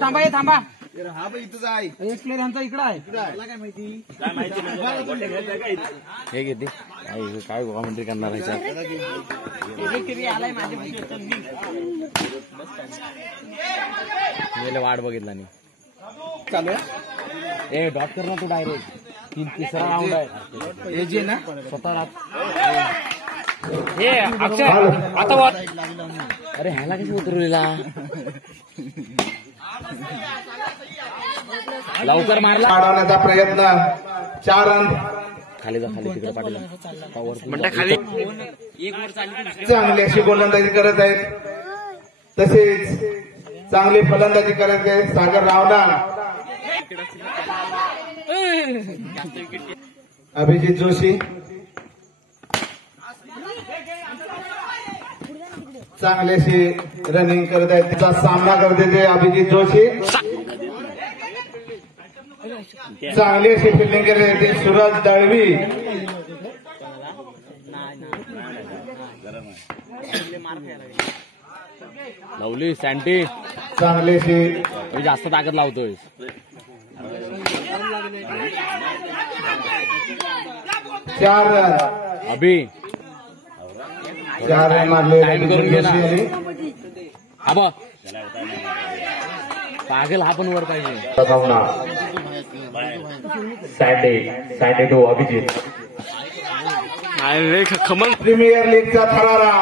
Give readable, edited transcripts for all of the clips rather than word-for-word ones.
थांबा हे थांबा हा बाई इथंच आहे. एक प्लेअर आमचा इकडं आहे. मला काय माहिती हे घेते काय कॉमेंट्री करणार आहे वाट बघितला नाही चालू ए डॉट कर ना तू डायरेक्ट तिसरा राऊंड आहे हे जे ना स्वतः हे अक्षय आता अरे ह्याला कशी उतरवलेला लवकर मारला वाढवण्याचा प्रयत्न 4 रन खाली जा खाली तिकडे पाटील खाली चांगली अशी गोलंदाजी करत आहेत तसेच चांगली फलंदाजी करत आहेत सागर रावणा अभिजित जोशी चांगली अशी रनिंग करत आहेत तिचा सामना करते ते अभिजित जोशी चांगली अशी फिल्डिंग करत आहेत सूरज दळवी लवली सँटी चांगली अशी जास्त ताकद लावतोय 4 रन अभि 4 रन मारले टाइम करून घे ना हा बघ पागल हा पण वर पाहिजे सँडी टू अभिजित खमंग प्रीमियर लीगचा थरारा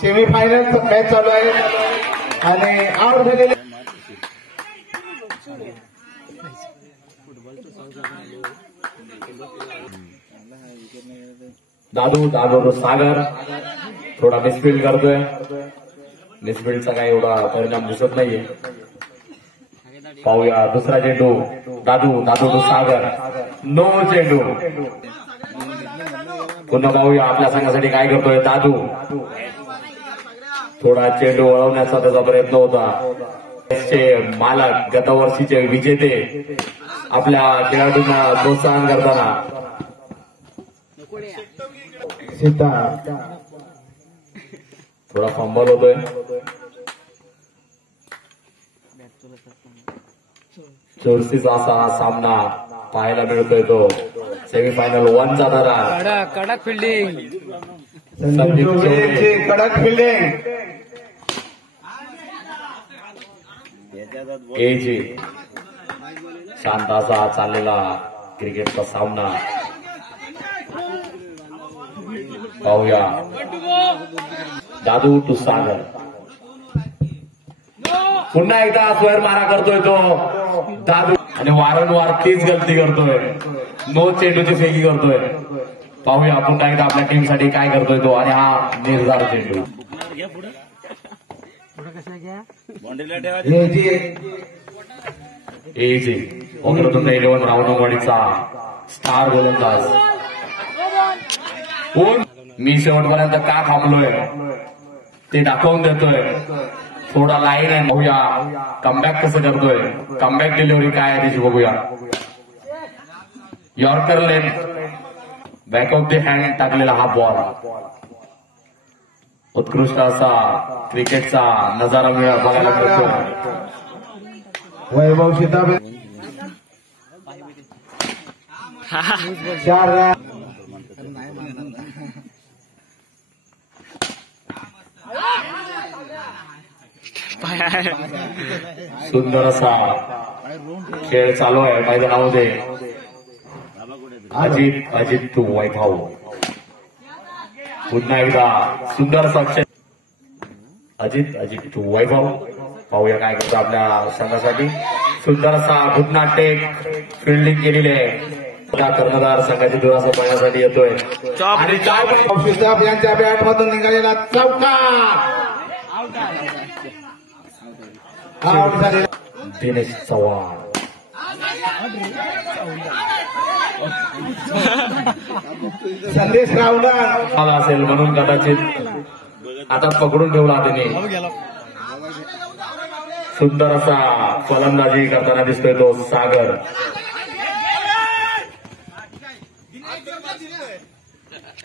सेमीफायनल मॅच चालू आहे आणि आउट झालेले दादू सागर थोडा मिसफिल्ड करतोय मिसफिल्डचा काही एवढा परिणाम दिसत नाहीये पाहूया दुसरा चेंडू दादू सागर नो चेंडू पुन्हा पाहूया आपल्या संघासाठी काय करतोय दादू थोडा चेंडू वळवण्याचा त्याचा प्रयत्न होता मालक गतवर्षीचे विजेते आपल्या खेळाडूंना प्रोत्साहन करताना थोडा फंबल होतोय चोरसीचा असा हा सामना पाहायला मिळतोय तो सेमीफायनल 1 चा धरा कडक फिल्डिंग कडक फिल्डिंग एजी शांत असा चाललेला क्रिकेटचा सामना पाहूया दादू टू सागर पुन्हा एकदा स्क्वेअर मारा करतोय तो दादू आणि वारंवार तीच गलती करतोय नो चेंडूची फेकी करतोय पाहूया पुन्हा एकदा आपल्या टीम साठी काय करतोय तो आणि हा निर्धार चेंडू एजी वक्रतुंड 11 रावणवाडीचा स्टार गोलंदाज मी शेवटपर्यंत का थांबलोय ते दाखवून देतोय थोडा लाईन आहे बघूया कमबॅक कसं करतोय कमबॅक डिलिव्हरी काय आहे त्याची बघूया yorker lane back of the hand टाकलेला हा बॉल उत्कृष्ट असा क्रिकेटचा नजारा बघायला मिळतो वैभव सीताबे 4 रन सुंदर असा खेळ चालू आहे मैदानामध्ये अजित टू वैभव पुन्हा एकदा सुंदर असा अजित टू वैभव पाहूया काय करतो आपल्या संघासाठी सुंदर असा पुन्हा टेक फिल्डिंग केलेली आहे कर्णधार संघाची दुरासा पाहण्यासाठी येतोय आणि यांच्या बॅट मधून निघालेला चौका दिनेश चव्हाण संदेश रावला आला असेल म्हणून कदाचित आता पकडून ठेवला त्याने सुंदर असा फलंदाजी करताना दिसतोय तो सागर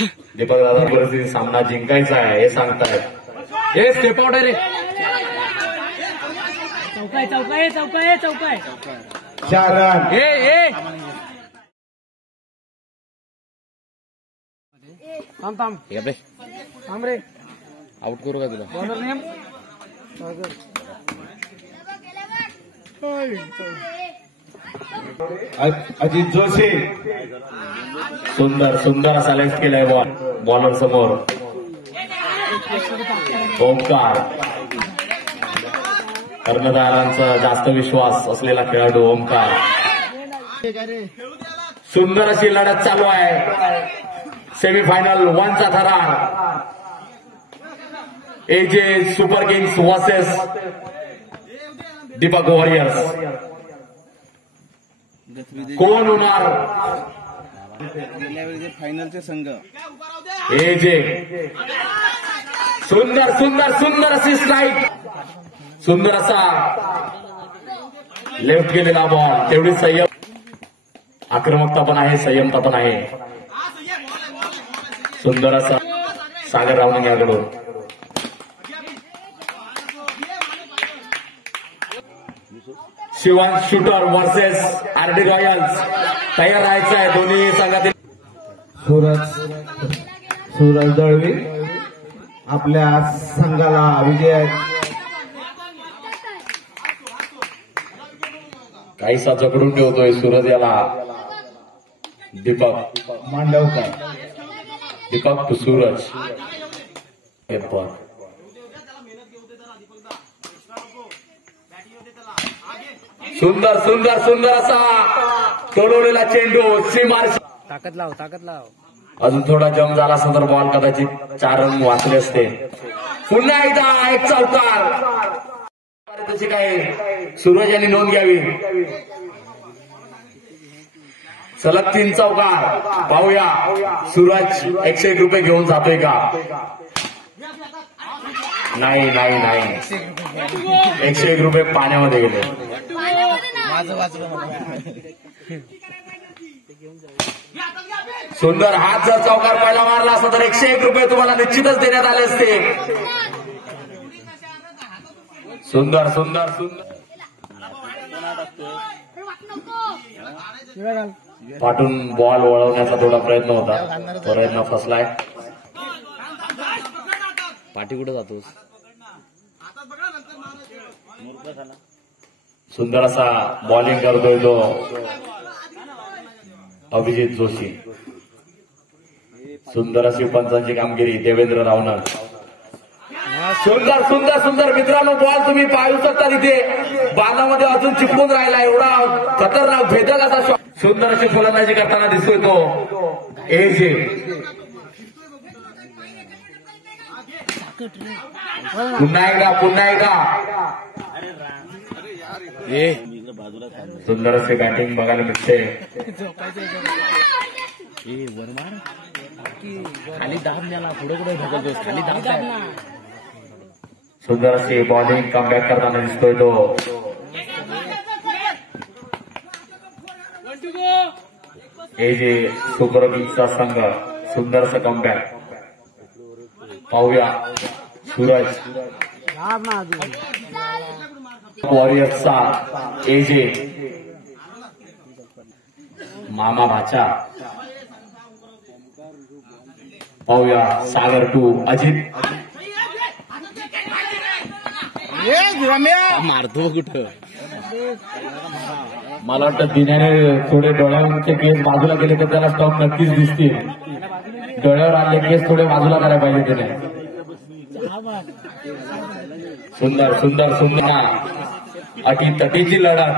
दीपक दादा परिस्थिती सामना जिंकायचा आहे हे सांगतायत. हे स्टेप आउट आहे रे. चौकाय चौकाय चौकाय चौकाय 4 रन. थांब थांब थांब रे. आउट करू का तुला? Bowler name Ajit Joshi. सुंदर सुंदर असा लेफ्ट केलाय बॉल बॉलर समोर. ओमकार कर्णधारांचा जास्त विश्वास असलेला खेळाडू ओमकार. सुंदर अशी लढत चालू आहे. सेमीफायनल 1चा थरार. AJ super Kings versus Deepak warriors. कोण होणार फायनलचे संघ? एजे. सुंदर सुंदर सुंदर अशी स्ट्राईक. सुंदर असा लेफ्ट गेलेला बॉल. तेवढी संयम आक्रमकता पण आहे संयमता पण आहे. सुंदर असा सागर रावणे याकडून. Shivansh shooter versus RD Royals. तयार राहायचं आहे दोन्ही संघातील. सूरज दळवी आपल्या संघाला विजय. काहीसा जकडून ठेवतोय सूरज याला. दीपक मांडवकर. दीपक टू सूरज. पेपर सुंदर सुंदर सुंदर असा तोडवलेला चेंडू. सीमार. ताकद लाव ताकद लाव. अजून थोडा जम झाला असता तर बॉल कदाचित 4 रन वाचले असते. पुन्हा एकदा एक चौकार. त्याची काय सूरज यांनी नोंद घ्यावी. सलग 3 चौकार. पाहूया सूरज 101 रुपये घेऊन जातोय का? नाही नाही नाही. 101 रुपये पाण्यामध्ये गेले. सुंदर. हात जर चौकार पहिला मारला असता तर 101 रुपये तुम्हाला निश्चितच देण्यात आले असते. सुंदर सुंदर सुंदर. पाठून बॉल वळवण्याचा थोडा प्रयत्न होता. प्रयत्न फसलाय. पाठी कुठे जातोस? सुंदर असा बॉलिंग करतोय तो अभिजित जोशी. सुंदर अशी पंचांची कामगिरी देवेंद्र रावणा. सुंदर सुंदर सुंदर. मित्रांनो बॉल तुम्ही पाहू शकता तिथे बाणामध्ये अजून चिपकून राहिला. एवढा खतरनाक भेदक असा शॉट. सुंदर अशी फलंदाजी करताना दिसतोय तो एजे. पुन्हा एकदा सुंदर असे बॅटिंग बघायला मिळते. खाली दाब न्याला पुढे कुठे ढकलतोस? खाली दाब. सुंदर अशी बॉलिंग कमबॅक करताना दिसतोय तो एजे सुपर किंग्सचा संघ. सुंदर असं कमबॅक. पाहूया सूरज वॉरियर्सचा एजे. मामा भाचा. पाहूया सागर टू अजित. मारतो कुठं? मला वाटतं दिन्याने थोडे डोळ्यांचे केस बाजूला गेले तर त्याला स्टॉप नक्कीच दिसतील. डोळ्यावर आले केस थोडे बाजूला करायला पाहिजे त्याने. सुंदर सुंदर सुंदर अटी तटीची लढत.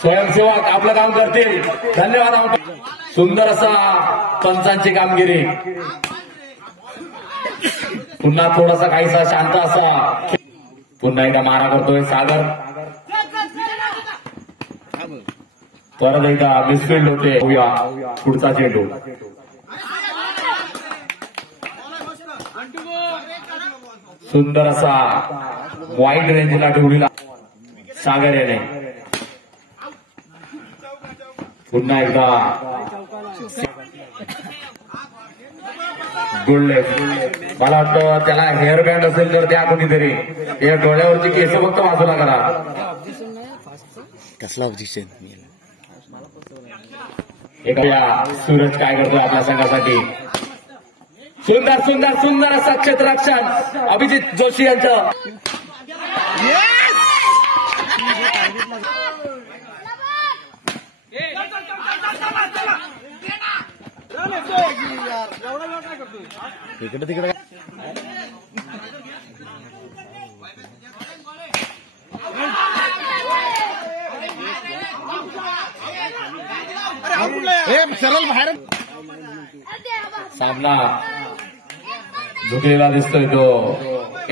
स्वयंसेवक आपलं काम करतील. धन्यवाद. सुंदर असा पंचांची कामगिरी. पुन्हा थोडासा काहीसा शांत असा. पुन्हा एकदा मारा करतोय सागर. परत एकदा मिसफिल्ड होते. पुढचा चेंडू. सुंदर असा वाईड रेंजला ठेवलेला. सागर याने पुन्हा एकदा गुड लेफ्ट. मला वाटतं त्याला हेअर बँड असेल तर त्या कुणीतरी या डोळ्यावरची केस फक्त बाजूला करा. कसला ऑब्जेक्शन एका सूरज काय करतोय आपल्या संघासाठी. सुंदर सुंदर सुंदर असं क्षेत्ररक्षण अभिजित जोशी यांचं. इकडे तिकडे सरळ बाहेर सामना झुकलेला दिसतोय तो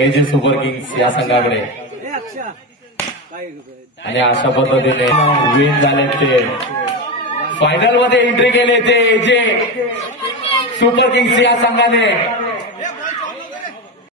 एजे सुपर किंग्स या संघाकडे. आणि अशा पद्धतीने विन झाले ते फायनल मध्ये एंट्री केले ते एजे सुपर किंग्स या संघाने.